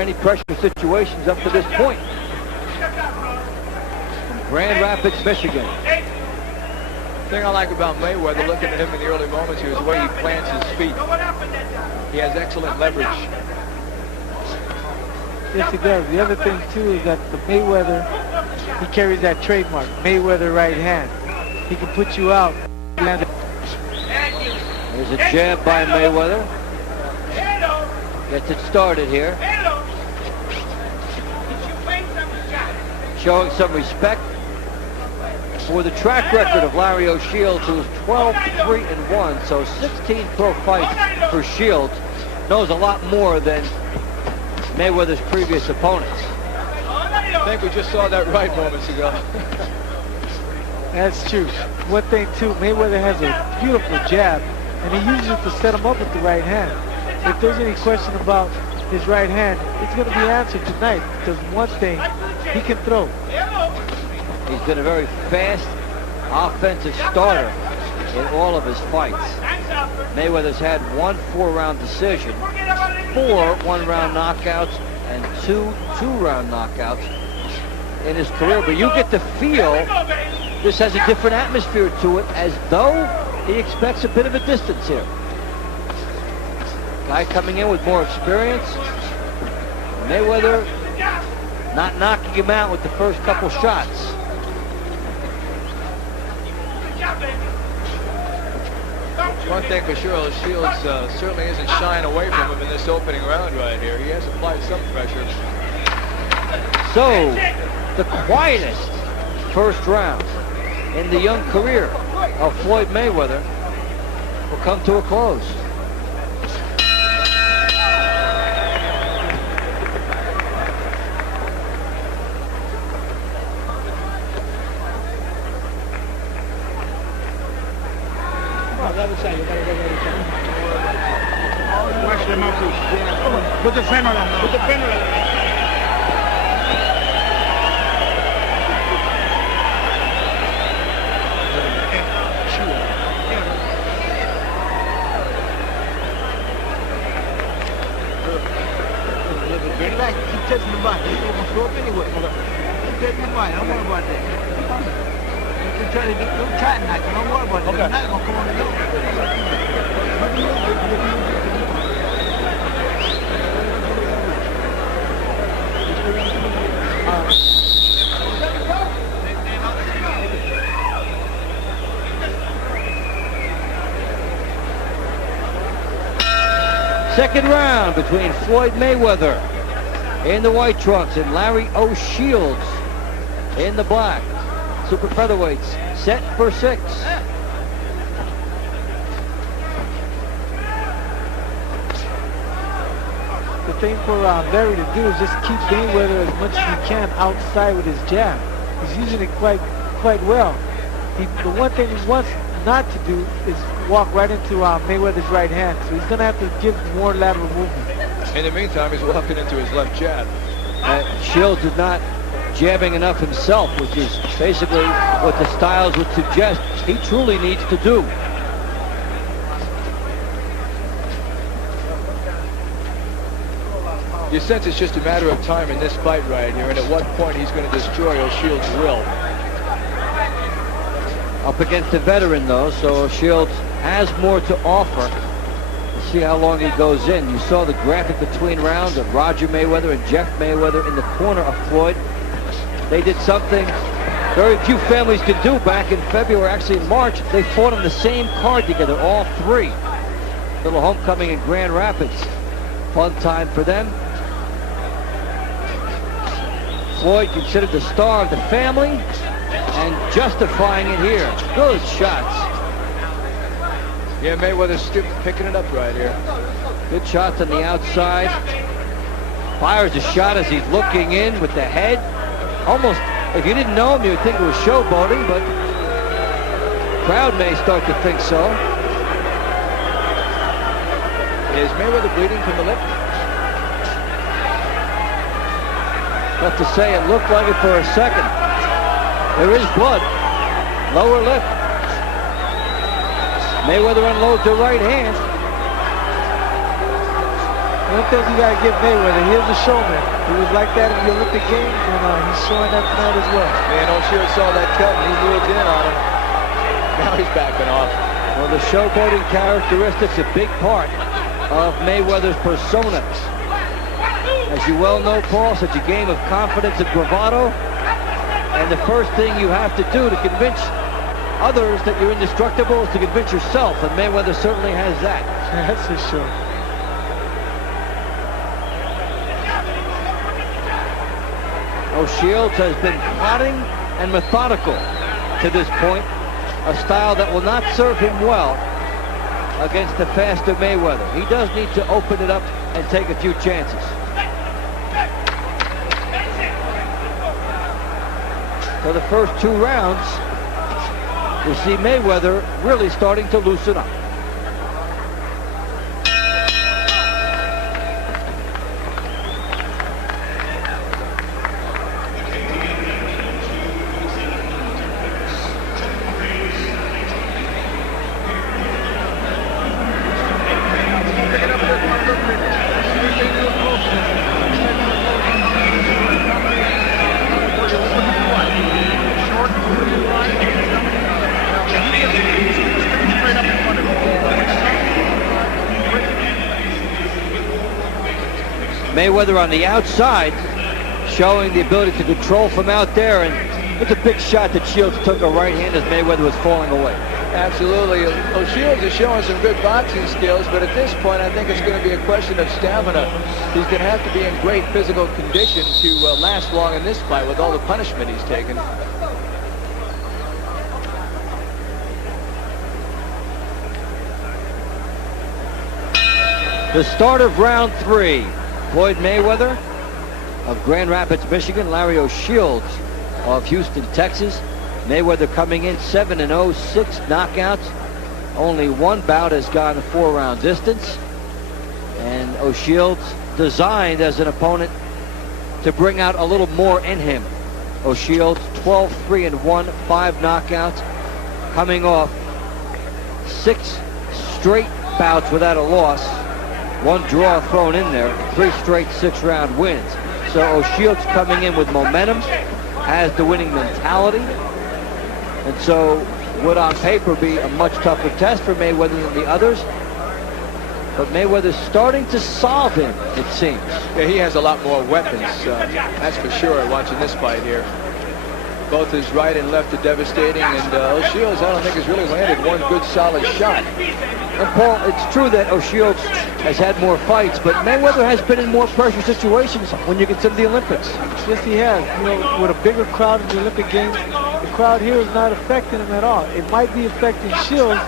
any pressure situations up to this point. Grand Rapids, Michigan. The thing I like about Mayweather, looking at him in the early moments here, is the way he plants his feet. He has excellent leverage. Yes, he does. The other thing, too, is that the Mayweather, he carries that trademark, Mayweather right hand. He can put you out. There's a jab by Mayweather. Gets it started here. Showing some respect for the track record of Larry O'Shields, who is 12-3-1, so 16 pro fights for Shields. Knows a lot more than Mayweather's previous opponents. I think we just saw that right moments ago. That's true. One thing, too, Mayweather has a beautiful jab, and he uses it to set him up with the right hand. If there's any question about his right hand, it's going to be answered tonight, because one thing, he can throw. He's been a very fast offensive starter in all of his fights. Mayweather's had 1 4-round decision, 4 1-round knockouts, and 2 2-round knockouts in his career. But you get the feel this has a different atmosphere to it, as though he expects a bit of a distance here. Guy coming in with more experience. Mayweather not knocking him out with the first couple shots. One thing for sure, Shields certainly isn't shying away from him in this opening round right here. He has applied some pressure. So, the quietest first round in the young career of Floyd Mayweather will come to a close. Put the fan on him. Put the fan on him. Relax, keep touching the body. You're going to throw up anyway. Keep touching the body. Don't worry about that. Don't try to knock it. Don't worry about that. Okay. I'm not going to come on the door. Second round between Floyd Mayweather in the white trunks and Larry O'Shields in the black. Super featherweights set for 6. The thing for Larry to do is just keep Mayweather as much as he can outside with his jab. He's using it quite well. The one thing he wants not to do is walk right into Mayweather's right hand, so he's going to have to give more lateral movement. In the meantime, he's walking into his left jab. Shields is not jabbing enough himself, which is basically what the styles would suggest he truly needs to do. You sense it's just a matter of time in this fight right here, and at what point he's going to destroy O'Shields' will. Up against a veteran, though, so Shields has more to offer. We'll see how long he goes in. You saw the graphic between rounds of Roger Mayweather and Jeff Mayweather in the corner of Floyd. They did something very few families could do back in February, actually in March. They fought on the same card together, all 3. Little homecoming in Grand Rapids. Fun time for them. Floyd considered the star of the family, and justifying it here. Good shots. Yeah, Mayweather's still picking it up right here. Good shots on the outside. Fires a shot as he's looking in with the head. Almost, if you didn't know him, you would think it was showboating, but crowd may start to think so. Is Mayweather bleeding from the lip? Tough to say. It looked like it for a second. There is blood. Lower lip. Mayweather unloads the right hand. One thing you got to give Mayweather, here's a showman. He was like that in the Olympic Games, and he's showing that tonight as well. Man, O'Shields saw that cut and he moved in on him. Now he's backing off. Well, the showboating characteristics a big part of Mayweather's persona. As you well know, Paul, such a game of confidence and bravado. And the first thing you have to do to convince others that you're indestructible is to convince yourself, and Mayweather certainly has that. That's for sure. O'Shields has been plotting and methodical to this point, a style that will not serve him well against the faster Mayweather. He does need to open it up and take a few chances. For the first 2 rounds, we see Mayweather really starting to loosen up. Mayweather on the outside, showing the ability to control from out there, and it's a big shot that Shields took a right hand as Mayweather was falling away. Absolutely. O'Shields is showing some good boxing skills, but at this point, I think it's going to be a question of stamina. He's going to have to be in great physical condition to last long in this fight with all the punishment he's taken. The start of round 3. Floyd Mayweather of Grand Rapids, Michigan. Larry O'Shields of Houston, Texas. Mayweather coming in 7-0, 6 knockouts. Only 1 bout has gone the 4-round distance. And O'Shields designed as an opponent to bring out a little more in him. O'Shields 12-3-1, 5 knockouts, coming off 6 straight bouts without a loss. 1 draw thrown in there, 3 straight 6-round wins. So O'Shields coming in with momentum, has the winning mentality, and so would on paper be a much tougher test for Mayweather than the others. But Mayweather's starting to solve him, it seems. Yeah, he has a lot more weapons, that's for sure, watching this fight here. Both his right and left are devastating, and O'Shields, I don't think, has really landed 1 good solid shot. And Paul, it's true that O'Shields has had more fights, but Mayweather has been in more pressure situations when you consider the Olympics. Yes, he has. You know, with a bigger crowd in the Olympic Games, the crowd here is not affecting him at all. It might be affecting Shields,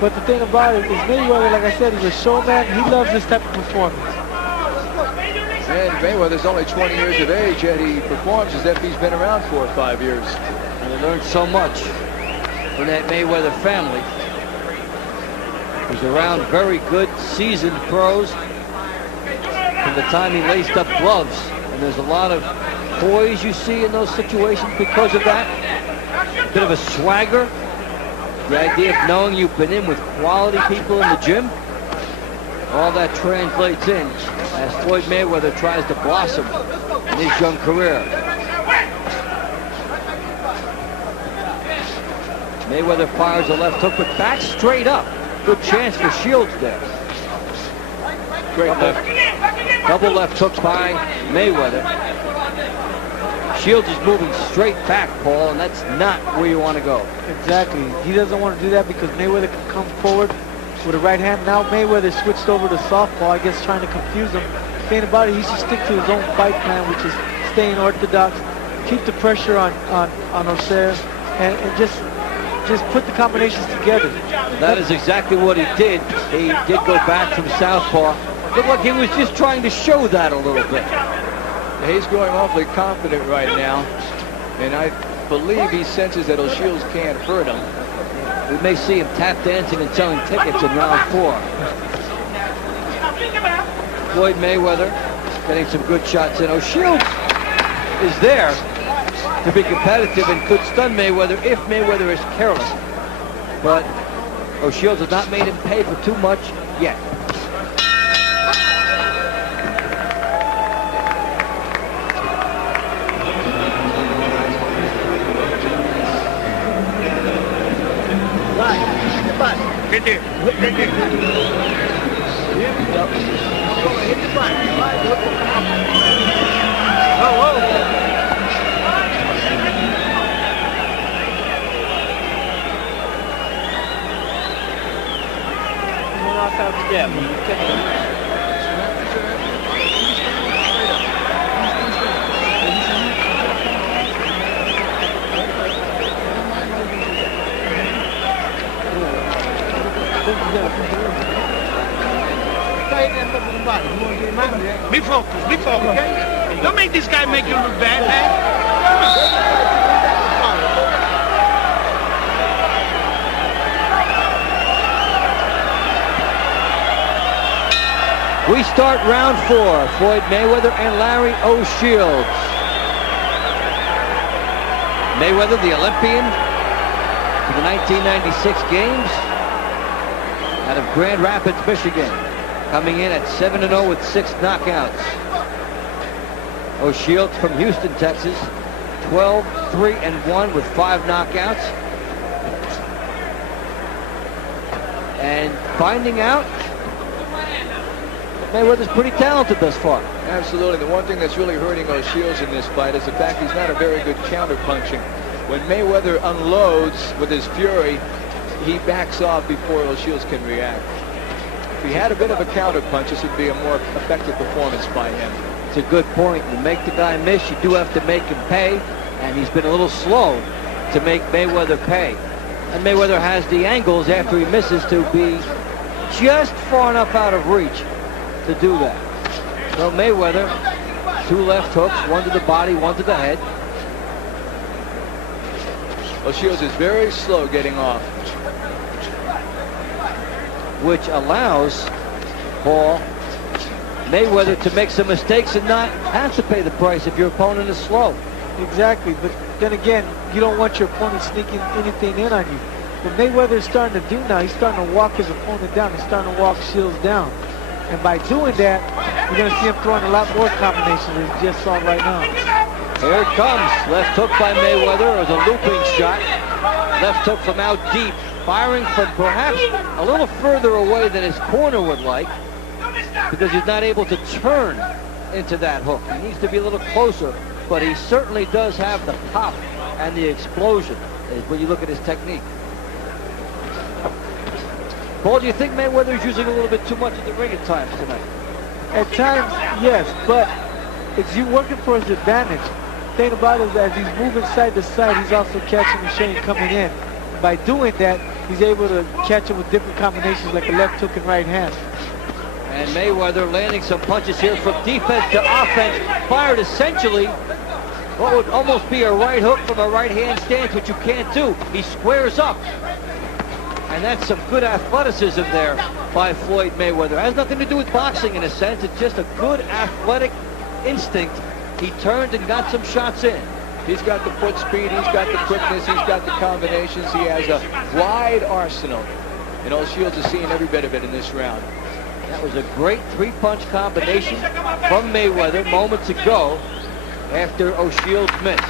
but the thing about it is Mayweather, like I said, he's a showman. He loves this type of performance. And Mayweather's only 20 years of age, yet he performs as if he's been around 4 or 5 years. And he learned so much from that Mayweather family. He's around very good, seasoned pros from the time he laced up gloves. And there's a lot of poise you see in those situations because of that. A bit of a swagger. The idea of knowing you've been in with quality people in the gym. All that translates in as Floyd Mayweather tries to blossom in his young career. Mayweather fires a left hook, but back straight up. Good chance for Shields there. Great left. Double left hook by Mayweather. Shields is moving straight back, Paul, and that's not where you want to go. Exactly. He doesn't want to do that because Mayweather can come forward with a right hand. Now Mayweather switched over to southpaw, I guess trying to confuse him. The thing about it, he should stick to his own fight plan, which is staying orthodox, keep the pressure on O'Shea, and just put the combinations together. That is exactly what he did. He did go back from southpaw. Looked like he was just trying to show that a little bit. He's growing awfully confident right now, and I believe he senses that O'Shields can't hurt him. We may see him tap dancing and selling tickets in round 4. Floyd Mayweather getting some good shots in. O'Shields is there to be competitive and could stun Mayweather if Mayweather is careless. But O'Shields has not made him pay for too much yet. Right there. Right there. Yeah. Hit the button. Oh, whoa. Outside step. Be focused, okay? Don't make this guy make you look bad, man. We start round 4. Floyd Mayweather and Larry O'Shields. Mayweather, the Olympian for the 1996 games out of Grand Rapids, Michigan, coming in at 7-0 with 6 knockouts. O'Shields from Houston, Texas, 12-3-1 with 5 knockouts. And finding out Mayweather's pretty talented thus far. Absolutely. The one thing that's really hurting O'Shields in this fight is the fact he's not a very good counter-punching. When Mayweather unloads with his fury, he backs off before O'Shields can react. If he had a bit of a counter-punch, this would be a more effective performance by him. It's a good point. You make the guy miss, you do have to make him pay, and he's been a little slow to make Mayweather pay. And Mayweather has the angles after he misses to be just far enough out of reach to do that. So Mayweather, 2 left hooks, 1 to the body, 1 to the head. O'Shields is very slow getting off, which allows Paul Mayweather to make some mistakes and not have to pay the price if your opponent is slow. Exactly, but then again, you don't want your opponent sneaking anything in on you. What Mayweather is starting to do now, he's starting to walk his opponent down. He's starting to walk Shields down. And by doing that, you're going to see him throwing a lot more combinations than he just saw right now. Here it comes. Left hook by Mayweather. It was a looping shot. Left hook from out deep. Firing from perhaps a little further away than his corner would like, because he's not able to turn into that hook. He needs to be a little closer, but he certainly does have the pop and the explosion when you look at his technique. Paul, do you think Mayweather is using a little bit too much of the ring at times tonight? At times, yes, but it's you working for his advantage. The thing about it is, as he's moving side to side, he's also catching the Shane coming in. By doing that, he's able to catch him with different combinations like a left hook and right hand. And Mayweather landing some punches here from defense to offense. Fired essentially what would almost be a right hook from a right hand stance, which you can't do. He squares up. And that's some good athleticism there by Floyd Mayweather. It has nothing to do with boxing in a sense. It's just a good athletic instinct. He turned and got some shots in. He's got the foot speed, he's got the quickness, he's got the combinations. He has a wide arsenal. And O'Shields is seeing every bit of it in this round. That was a great 3-punch combination from Mayweather moments ago after O'Shields missed.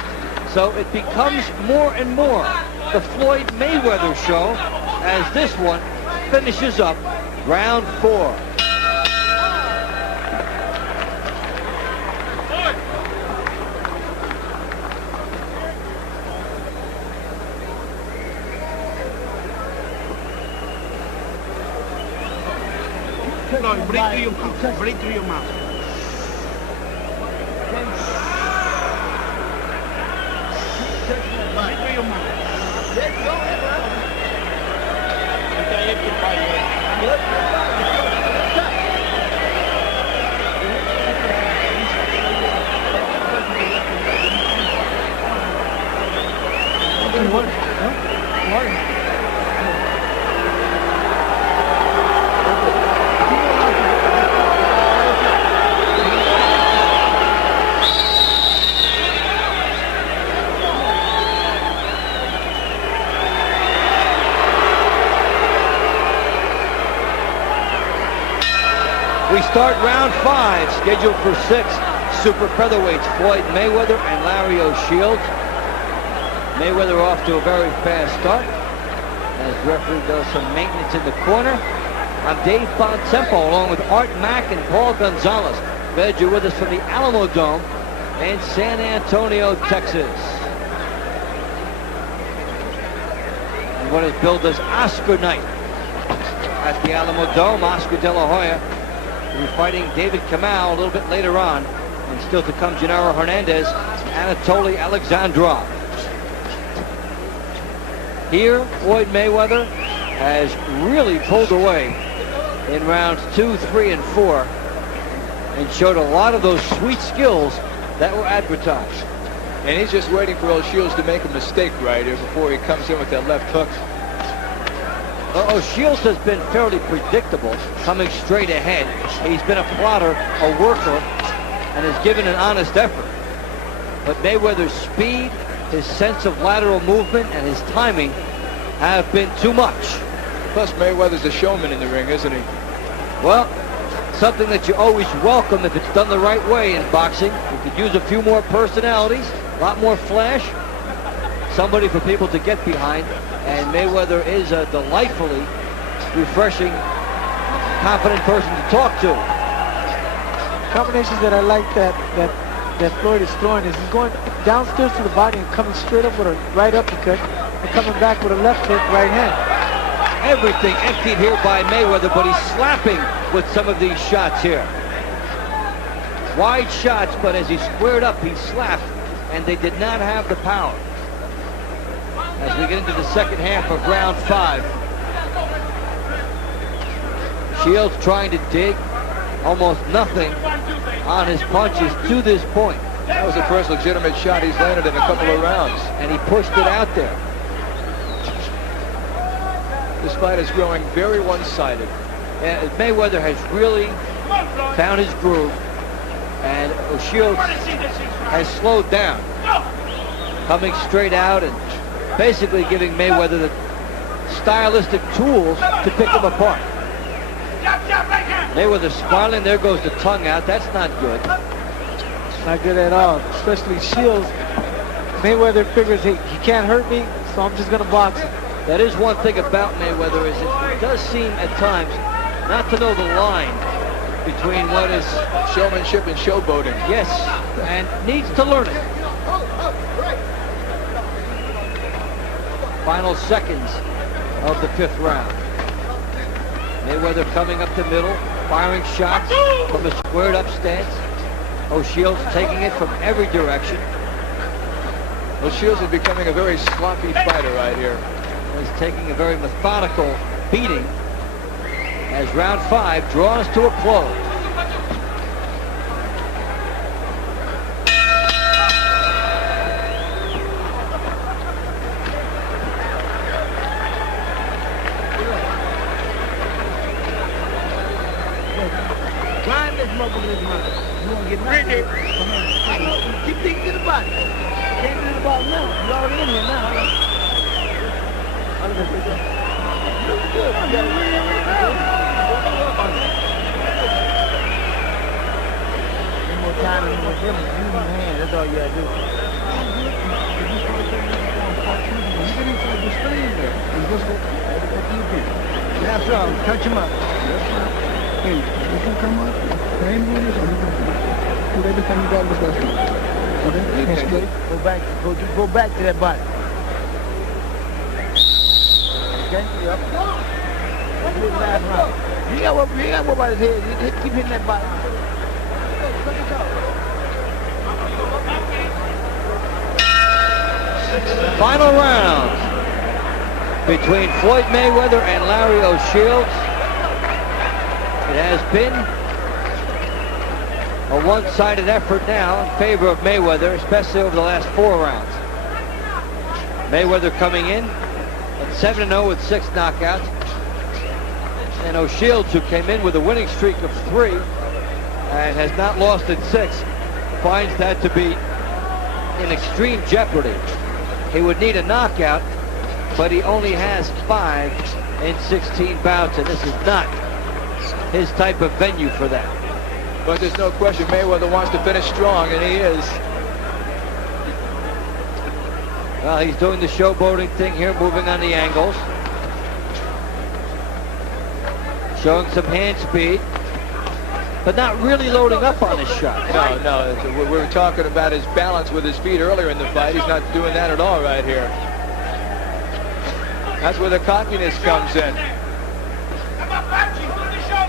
So it becomes more and more the Floyd Mayweather show as this one finishes up round 4. Floyd, break through your mouth. Break through your mouth. Break through your mouth. We start round 5, scheduled for 6 super featherweights, Floyd Mayweather and Larry O'Shields. Mayweather off to a very fast start. as referee does some maintenance in the corner. I'm Dave Bontempo along with Art Mack and Paul Gonzalez. Glad you're with us from the Alamo Dome in San Antonio, Texas. And what is billed as Oscar night at the Alamo Dome. Oscar De La Hoya will be fighting David Kamau a little bit later on. And still to come, Gennaro Hernandez, Anatoly Alexandrov. Here, Floyd Mayweather has really pulled away in rounds 2, 3, and 4 and showed a lot of those sweet skills that were advertised. And he's just waiting for O'Shields to make a mistake right here before he comes in with that left hook. Well, O'Shields has been fairly predictable, coming straight ahead. He's been a plotter, a worker, and has given an honest effort. But Mayweather's speed, his sense of lateral movement, and his timing have been too much. Plus, Mayweather's a showman in the ring, isn't he? Well, something that you always welcome if it's done the right way in boxing. You could use a few more personalities, a lot more flash, somebody for people to get behind. And Mayweather is a delightfully refreshing, confident person to talk to. Combinations that I like that Floyd is throwing is he's going downstairs to the body and coming straight up with a right uppercut and coming back with a left hook right hand. Everything emptied here by Mayweather, but he's slapping with some of these shots here. Wide shots, but as he squared up, he slapped, and they did not have the power. As we get into the second half of round 5. Shields trying to dig. Almost nothing on his punches to this point. That was the first legitimate shot he's landed in a couple of rounds. And he pushed it out there. This fight is growing very one-sided. And Mayweather has really found his groove. And O'Shields has slowed down. Coming straight out and basically giving Mayweather the stylistic tools to pick him apart. Mayweather smiling. There goes the tongue out. That's not good. Not good at all, especially Shields. Mayweather figures, hey, he can't hurt me, so I'm just going to box him. That is one thing about Mayweather, is it does seem at times not to know the line between what is showmanship and showboating. Yes, and needs to learn it. Final seconds of the 5th round. Mayweather coming up the middle, firing shots from a squared up stance. O'Shields taking it from every direction. O'Shields is becoming a very sloppy fighter right here. He's taking a very methodical beating as round 5 draws to a close. Grind this motherfucker in his mouth. You want to get nothing? I know. Keep thinking to the body. Can't do the body now. You're already in here now. Look good. You got one more time and more difference. Use your hand. That's all you got to do. You get inside the screen there. And just go deep in. That's all. Touch him up. Hey, you can come up, train with us, or you can do everything you got with us. Okay? Go back to that body. Okay? Yep. Do the last round. You got what about his head. Keep hitting that body. Final round between Floyd Mayweather and Larry O'Shields. It has been a one-sided effort now in favor of Mayweather, especially over the last 4 rounds. Mayweather coming in at 7-0 with 6 knockouts. And O'Shields, who came in with a winning streak of 3 and has not lost in 6, finds that to be in extreme jeopardy. He would need a knockout, but he only has 5 in 16 bouts, and this is not his type of venue for that. But there's no question Mayweather wants to finish strong, and he is. Well, he's doing the showboating thing here, moving on the angles. Showing some hand speed, but not really loading up on his shot. No. We were talking about his balance with his feet earlier in the fight. He's not doing that at all right here. That's where the cockiness comes in.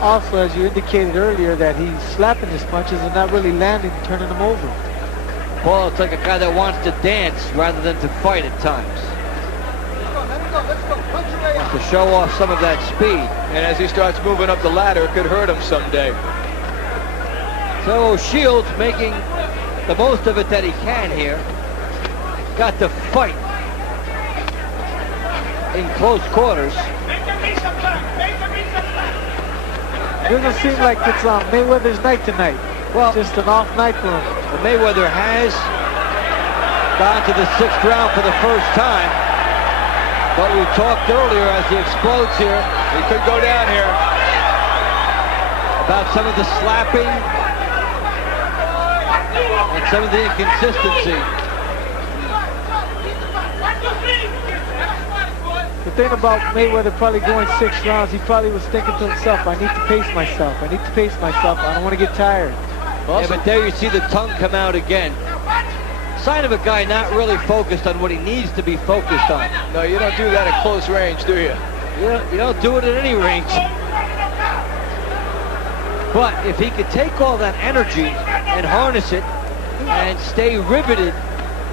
Also, as you indicated earlier, that he's slapping his punches and not really landing, turning them over. Paul, it's like a guy that wants to dance rather than to fight at times. Wants to show off some of that speed. And as he starts moving up the ladder, it could hurt him someday. So Shields making the most of it that he can here. Got to fight in close quarters. Doesn't seem like it's Mayweather's night tonight. Well, just an off night for him. Well, Mayweather has gone to the 6th round for the first time. But we talked earlier as he explodes here. He could go down here. About some of the slapping and some of the inconsistency. The thing about Mayweather probably going 6 rounds, he probably was thinking to himself, I need to pace myself. I need to pace myself. I don't want to get tired. Yeah, but there you see the tongue come out again. Sign of a guy not really focused on what he needs to be focused on. No, you don't do that at close range, do you? You don't do it at any range. But if he could take all that energy and harness it and stay riveted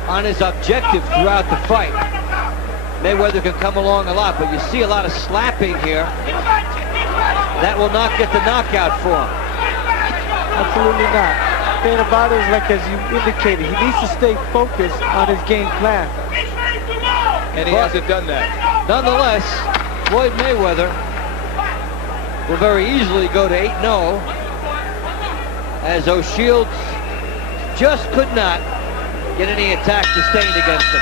on his objective throughout the fight, Mayweather can come along a lot. But you see a lot of slapping here. That will not get the knockout for him. Absolutely not. The thing about it is, like as you indicated, he needs to stay focused on his game plan. And he hasn't done that. Nonetheless, Floyd Mayweather will very easily go to 8-0 as O'Shields just could not get any attack sustained against him.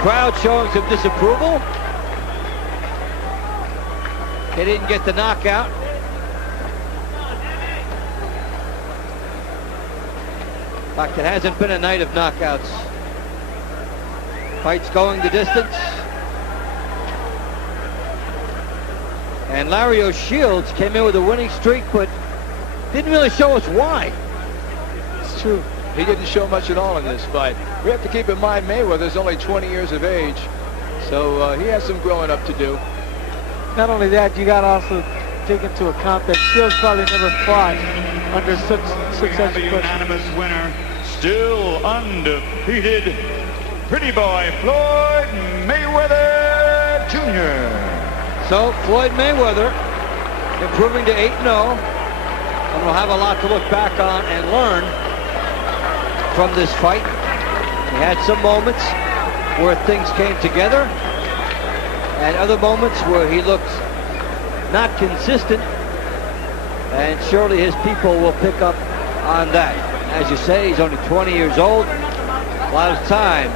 Crowd showing some disapproval. They didn't get the knockout. In fact, it hasn't been a night of knockouts. Fights going the distance. And Larry O'Shields came in with a winning streak, but didn't really show us why. It's true. He didn't show much at all in this fight. We have to keep in mind Mayweather's only 20 years of age, so he has some growing up to do. Not only that, you got to also take into account that Shields probably never fought under such pressure. Unanimous winner, still undefeated, pretty boy Floyd Mayweather Jr. So Floyd Mayweather improving to 8-0, and we'll have a lot to look back on and learn from this fight. He had some moments where things came together, and other moments where he looked not consistent, and surely his people will pick up on that. As you say, he's only 20 years old. A lot of time